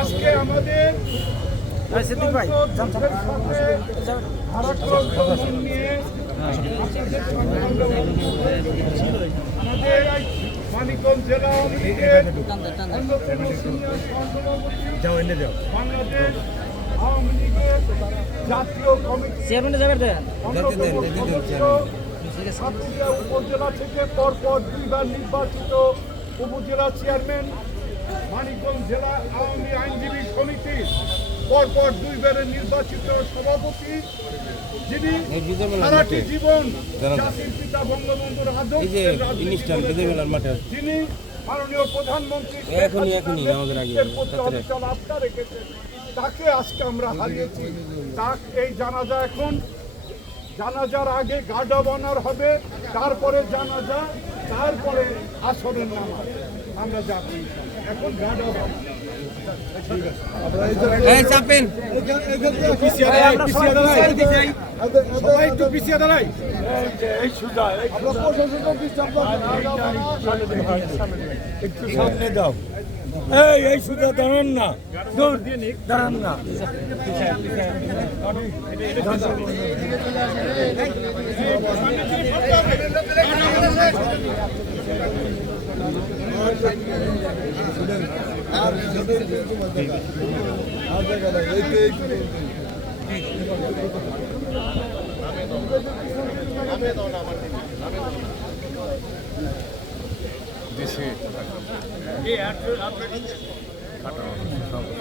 আজকে আমাদের মন মানিকগঞ্জ জেলা অন্যতম বাংলাদেশ আওয়ামী লীগের জাতীয় কমিটি চেয়ারম্যানে যাবে দেন উপজেলা থেকে পরপর দুইবার নির্বাচিত উপজেলা চেয়ারম্যান মানিকগঞ্জ জেলা আওয়ামী আইনজীবী সমিতির পরপর দুইবারের নির্বাচিত সভাপতি যিনি সারাটি জীবন জাতির পিতা বঙ্গবন্ধুর রাজনীতি যিনি মাননীয় প্রধানমন্ত্রী এখনই, এখনই, আমাদের আগে, আস্থা রেখেছেন। তাকে আজকে আমরা হারিয়েছি। তাক এই জানাজা এখন জানাজার আগে গার্ড অব অনার হবে তারপরে জানাজা তারপরে আসরের নামাজ। আমরা যাব এখন গার্ড সবাই একটু পিছিয়ে দাঁড়াই একটু সামনে দাও। এই এই সুজা দাঁড়ান না। দৌড় দিয়ে নিক। দাঁড়ান না।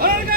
অরুণ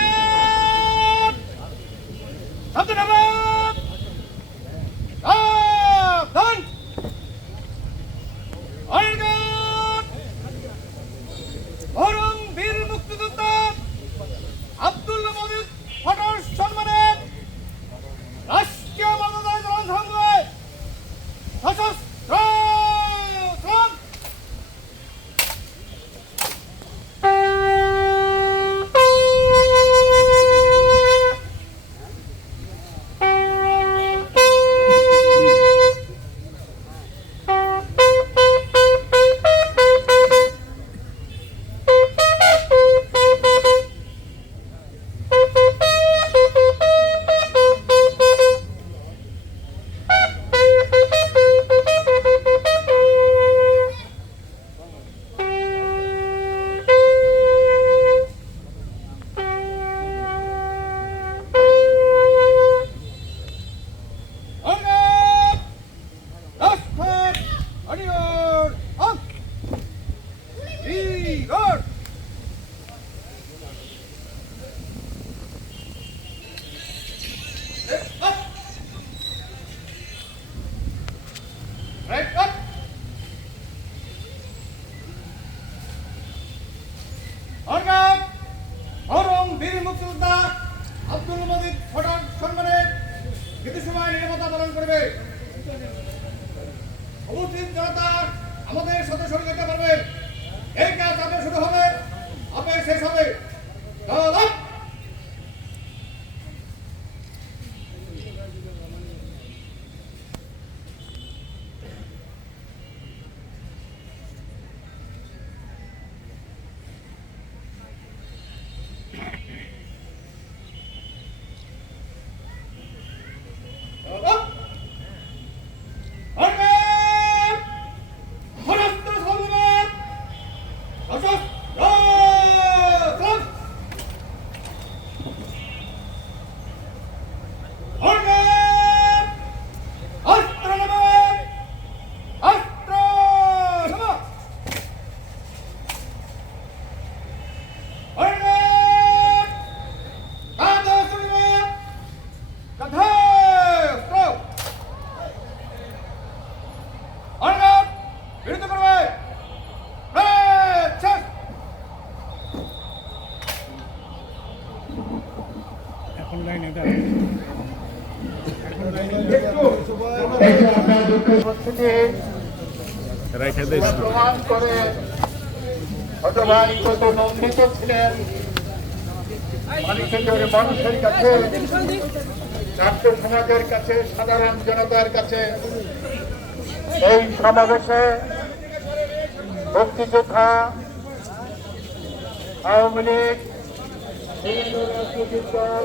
প্রমাণ করে কত নন্দিত ছিলেন মানুষের মানুষের কাছে ছাত্র সমাজের কাছে সাধারণ জনতার কাছে এই সমাবেশে মুক্তিযোদ্ধা আওয়ামী লীগ রাজনৈতিক দল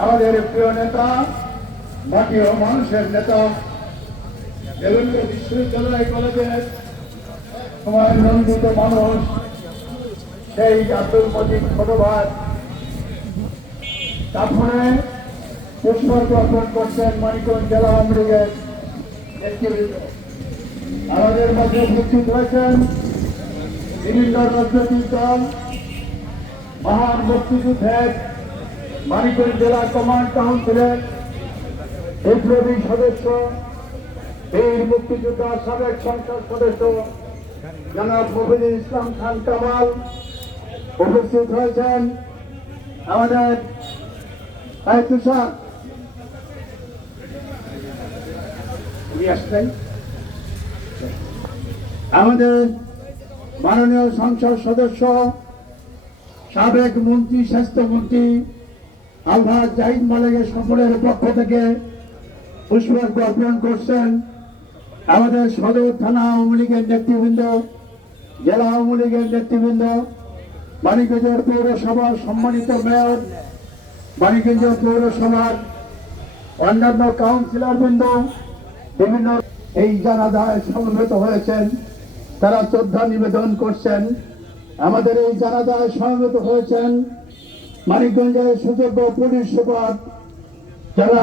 আমাদের প্রিয় নেতা মাটি ও মানুষের নেতা বিভিন্ন বিশ্ববিদ্যালয় কলেজের সময় নন্দিত মানুষ, সেই আব্দুল মজিদ ছোট ভাই তারপরে পুষ্পর্ক অর্পণ করছেন মানিকগঞ্জ জেলা আওয়ামী লীগের আমাদের মধ্যে উপস্থিত হয়েছেন বিভিন্ন রাজনৈতিক দল, মহান মুক্তিযুদ্ধের মানিকগঞ্জ জেলা কমান্ড কাউন্সিলের বিপ্লবী সদস্য, বীর মুক্তিযোদ্ধা সাবেক সংসদ সদস্য, জনাব মফিদুল ইসলাম খান কামাল উপস্থিত হয়েছেন। আমাদের আমাদের মাননীয় সংসদ সদস্য, সাবেক মন্ত্রী, স্বাস্থ্যমন্ত্রী আলহাজ জাহিদ মালিকের সকলের পক্ষ থেকে পুষ্পার্ঘ অর্পণ করছেন। আমাদের সদর থানা আওয়ামী লীগের নেতৃবৃন্দ, জেলা আওয়ামী লীগের নেতৃবৃন্দ মানিকগঞ্জের পৌরসভার সম্মানিত মেয়র মানিকগঞ্জ পৌরসভার অন্যান্য কাউন্সিলর বৃন্দ বিভিন্ন এই জানাজায় সমবেত হয়েছেন। তারা শ্রদ্ধা নিবেদন করছেন। আমাদের এই জানাজায় সমবেত হয়েছেন মানিকগঞ্জের সুযোগ্য পুলিশ সুপার যারা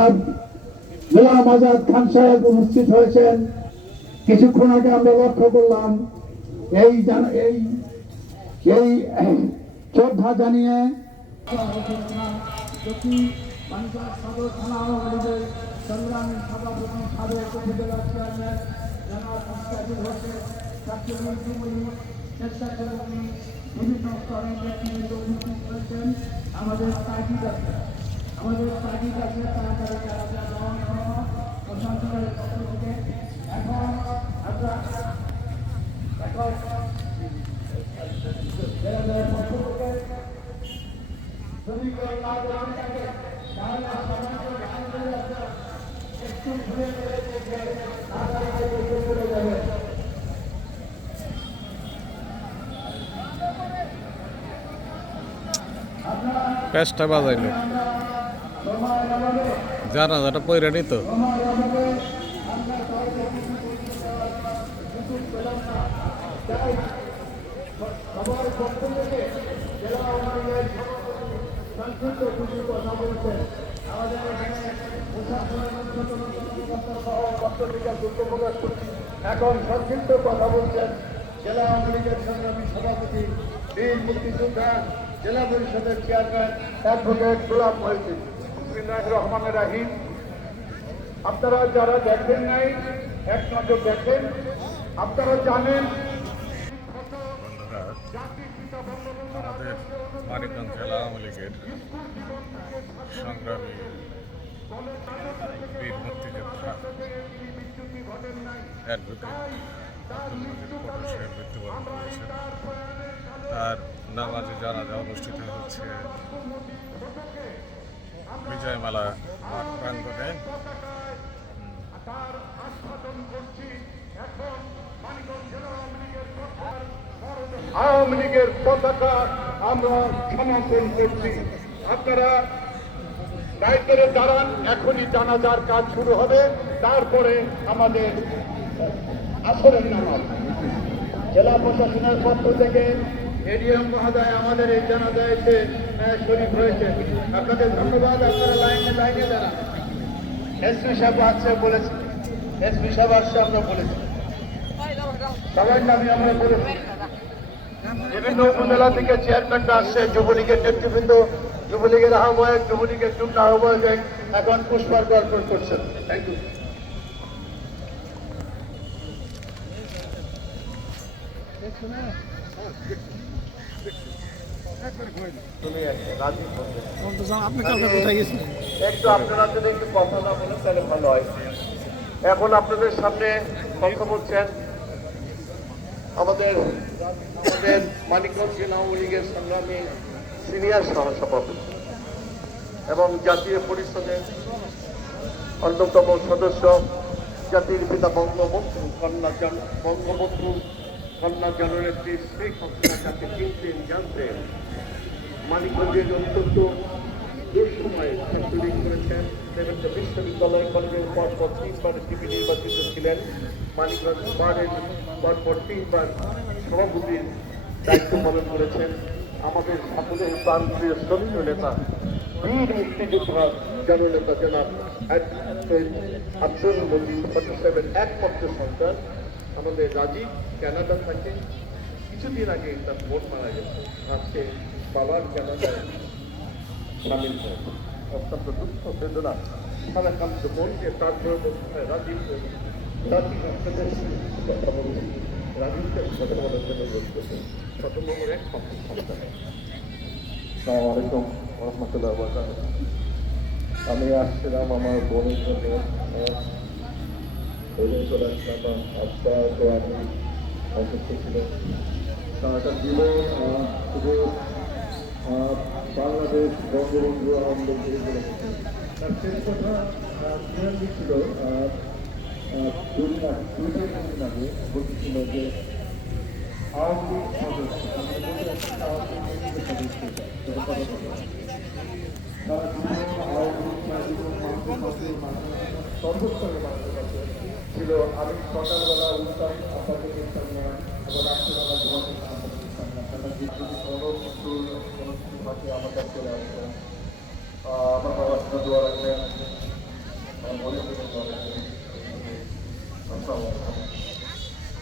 গোলাম আজাদ খান সাহেব উপস্থিত হয়েছেন। কিছুক্ষণ আগে আমরা লক্ষ্য করলাম, এই এই এই শ্রদ্ধা জানিয়ে সংগ্রামী সভাপতি সাবেক উপজেলা চেয়ারম্যান বিভিন্ন স্তরের নেতৃবৃন্দ উপস্থিত হয়েছেন আমাদের তাগিদ আছে আমাদের তাগিদ আছে তাড়াতাড়ি তারা যাওয়ার জন্য প্রশাসনের পক্ষ থেকে এখন আমরা এখন জেলাদের পক্ষ থেকে যদি কেউ না জানেন থাকে, তাহলে সমাজের ভাইদের একটা একটু ঘুরে ঘুরে দেখে তাড়াতাড়ি দেখে চলে যাবে প্যাচটা বাজাইলো। জানাজাটা পয়রা করছি এখন সংক্ষিপ্ত কথা বলছেন জেলা আওয়ামী লীগের সংগ্রামী সভাপতি বীর মুক্তিযোদ্ধা জেলা পরিষদের চেয়ারম্যান অ্যাডভোকেট গোলাম মহিউদ্দিন। রহমানির রাহিম আপনারা যারা দেখেন নাই, এক নজর দেখেন। আপনারা জানেন আমাদের মানিকগঞ্জ জেলা তার নামাজে জানাজা অনুষ্ঠিত হচ্ছে বিজয়মালা মাঠ প্রাঙ্গণে আওয়ামী লীগের পতাকা আমরা সমর্থন করছি। আপনারা দায়িত্বে দাঁড়ান, এখনই জানাজার কাজ শুরু হবে। তারপরে আমাদের আসরের নামাজ। জেলা প্রশাসনের পক্ষ থেকে এডিএম মহোদয় আমাদের এই জানাজায় এসে শরীফ হয়েছে। আপনাদের ধন্যবাদ, আপনারা লাইনে লাইনে দাঁড়ান। এসপি সাহেব আসছে বলেছে। এসপি সাহেব আসছে, আমরা বলেছি। সবাই নামে আমরা বলেছি। বিভিন্ন উপজেলা থেকে চেয়ারম্যানরা আসছে, যুবলীগের নেতৃবৃন্দ, যুবলীগের আহ্বায়ক, যুবলীগের যুগ্ম আহ্বায়ক এখন পুষ্পার্ঘ অর্পণ করছেন। থ্যাংক ইউ একটু তাহলে ভালো হয়। এখন আপনাদের সামনে কথা বলছেন আমাদের মানিকগঞ্জ জেলা লীগের সংগ্রামী সিনিয়র সহসভাপতি এবং জাতীয় পরিষদের অন্যতম সদস্য জাতির পিতা বঙ্গবন্ধু কন্যা বঙ্গবন্ধু কন্যা জননেত্রী শেখ হাসিনা যাকে চিনতেন জানতেন মানিকগঞ্জের অত্যন্ত করেছেন। দেবেন্দ্র বিশ্ববিদ্যালয় কলেজের পর পর তিনবার নির্বাচিত ছিলেন। মানিকগঞ্জ বারের পর পর তিনবার সভাপতির দায়িত্ব পালন করেছেন। আমাদের সকলের প্রান্তীয় শ্রমিক নেতা, বীর মুক্তিযোদ্ধা, জননেতা জনাব আব্দুল মজিদ ফটো সাহেবের একমাত্র সন্তান। আমাদের রাজীব কানাডা থাকে। কিছুদিন আগে তার ভোট মারা গেছে। আজকে বাবার জানাজায় সামিল হয়েছে অত্যন্ত দুঃখ, বেদনা সারাকান্ত মনকে তার প্রবস্থায় রাজীব। রাজীব আপনাদের কথা বলছি। রাজীবকে কথা বলার জন্য রহমতুল্লাহ আমি আসছিলাম আমার বোনের জন্য। ওই চলে আসলাম আজকে তো আমি অসুস্থ ছিল সারাটা জীবন শুধু বাংলাদেশ বঙ্গবন্ধু আন্দোলন করে তার শেষ কথা ছিল দুই তিন আগে মানুষের কাছে মানুষের সর্বস্তরের মানুষের কাছে ছিল আমি সকালবেলা উঠতাম আপনাকে দেখতাম না আবার রাত্রিবেলা ঘুমাতে আপনাকে দেখতাম না তারা যে যদি কোনো কিছু কোনো কিছু থাকে আমার কাছে চলে আসতো আহ, আমার বাবার জন্য দোয়া রাখবেন আমার বোনের জন্য দোয়া রাখবেন আসসালামু আলাইকুম